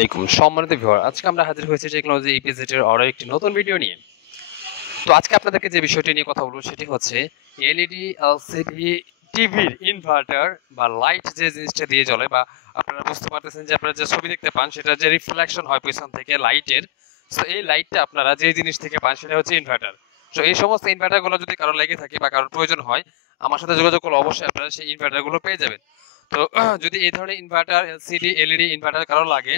দেখুন সম্মানিত ভিউয়ার, আজকে আমরা হাজির হয়েছি টেকনোলজি ইপিজেড এর আরো একটি নতুন ভিডিও নিয়ে। তো আজকে আপনাদেরকে যে বিষয়টি নিয়ে কথা বলবো সেটি হচ্ছে এলইডি এলসিডি টিভির ইনভার্টার বা লাইট যে জিনিসটা দিয়ে জ্বলে, বা আপনারা বুঝতে পারতেছেন যে আপনারা যে ছবি দেখতে পান সেটা যে রিফ্লেকশন হয় পিছন থেকে লাইটের। তো এই লাইটটা আপনারা যে জিনিস থেকে পান সেটা হচ্ছে ইনভার্টার। তো এই সমস্ত ইনভার্টারগুলো যদি কারো লেগে থাকে বা কারোর প্রয়োজন হয়, আমার সাথে যোগাযোগ করলে অবশ্যই আপনারা সেই ইনভার্টারগুলো পেয়ে যাবেন। তো যদি এই ধরনের ইনভার্টার এলসিডি এলইডি ইনভার্টার কারো লাগে,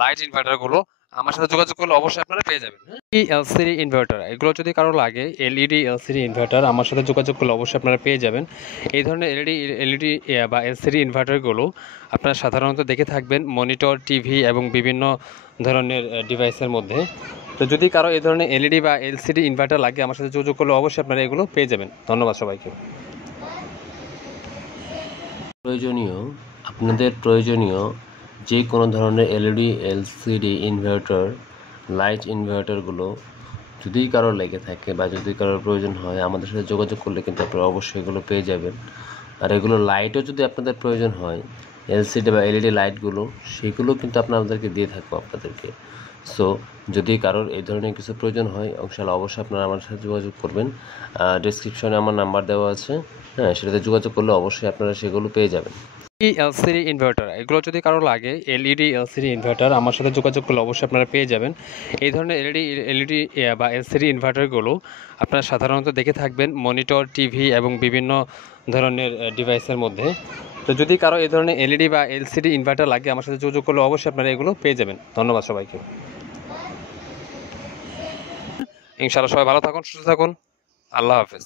লাইট ইনভার্টার গুলো আমার সাথে যোগাযোগ করলে অবশ্যই আপনারা পেয়ে যাবেন। এই এলসিডি ইনভার্টার এগুলো যদি কারো লাগে, এলইডি এলসিডি ইনভার্টার আমার সাথে যোগাযোগ করলে অবশ্যই আপনারা পেয়ে যাবেন। এই ধরনের এলইডি বা এলসিডি ইনভার্টারগুলো আপনারা সাধারণত দেখে থাকবেন মনিটর, টিভি এবং বিভিন্ন ধরনের ডিভাইসের মধ্যে। তো যদি কারো এই ধরনের এলইডি বা এলসিডি ইনভার্টার লাগে আমার সাথে যোগাযোগ করলে অবশ্যই আপনারা এগুলো পেয়ে যাবেন। ধন্যবাদ সবাইকে। আপনাদের প্রয়োজনীয় যে কোনো ধরনের এলইডি এলসিডি ইনভার্টার, লাইট ইনভার্টারগুলো যদি কারোর লেগে থাকে বা যদি কারোর প্রয়োজন হয়, আমাদের সাথে যোগাযোগ করলে কিন্তু আপনারা অবশ্যই এগুলো পেয়ে যাবেন। আর এগুলো লাইটও যদি আপনাদের প্রয়োজন হয়, এলসিডি বা এলইডি লাইটগুলো, সেগুলো কিন্তু আপনাদেরকে দিয়ে থাকবো আপনাদেরকে। সো যদি কারোর এই ধরনের কিছু প্রয়োজন হয়, ইনশাআল্লাহ অবশ্যই আপনারা আমার সাথে যোগাযোগ করবেন। ডেসক্রিপশনে আমার নাম্বার দেওয়া আছে, হ্যাঁ, সেটাতে যোগাযোগ করলে অবশ্যই আপনারা সেগুলো পেয়ে যাবেন। এই এলসিডি ইনভার্টার এগুলো যদি কারো লাগে, এলইডি এলসিডি ইনভার্টার আমার সাথে যোগাযোগ করলে অবশ্যই আপনারা পেয়ে যাবেন। এই ধরনের এলইডি বা এলসিডি ইনভার্টারগুলো আপনারা সাধারণত দেখে থাকবেন মনিটর, টিভি এবং বিভিন্ন ধরনের ডিভাইসের মধ্যে। তো যদি কারো এই ধরনের এলইডি বা এলসিডি ইনভার্টার লাগে আমার সাথে যোগাযোগ করলে অবশ্যই আপনারা এগুলো পেয়ে যাবেন। ধন্যবাদ সবাইকে। ইনশাআল্লাহ সবাই ভালো থাকুন, সুস্থ থাকুন। আল্লাহ হাফেজ।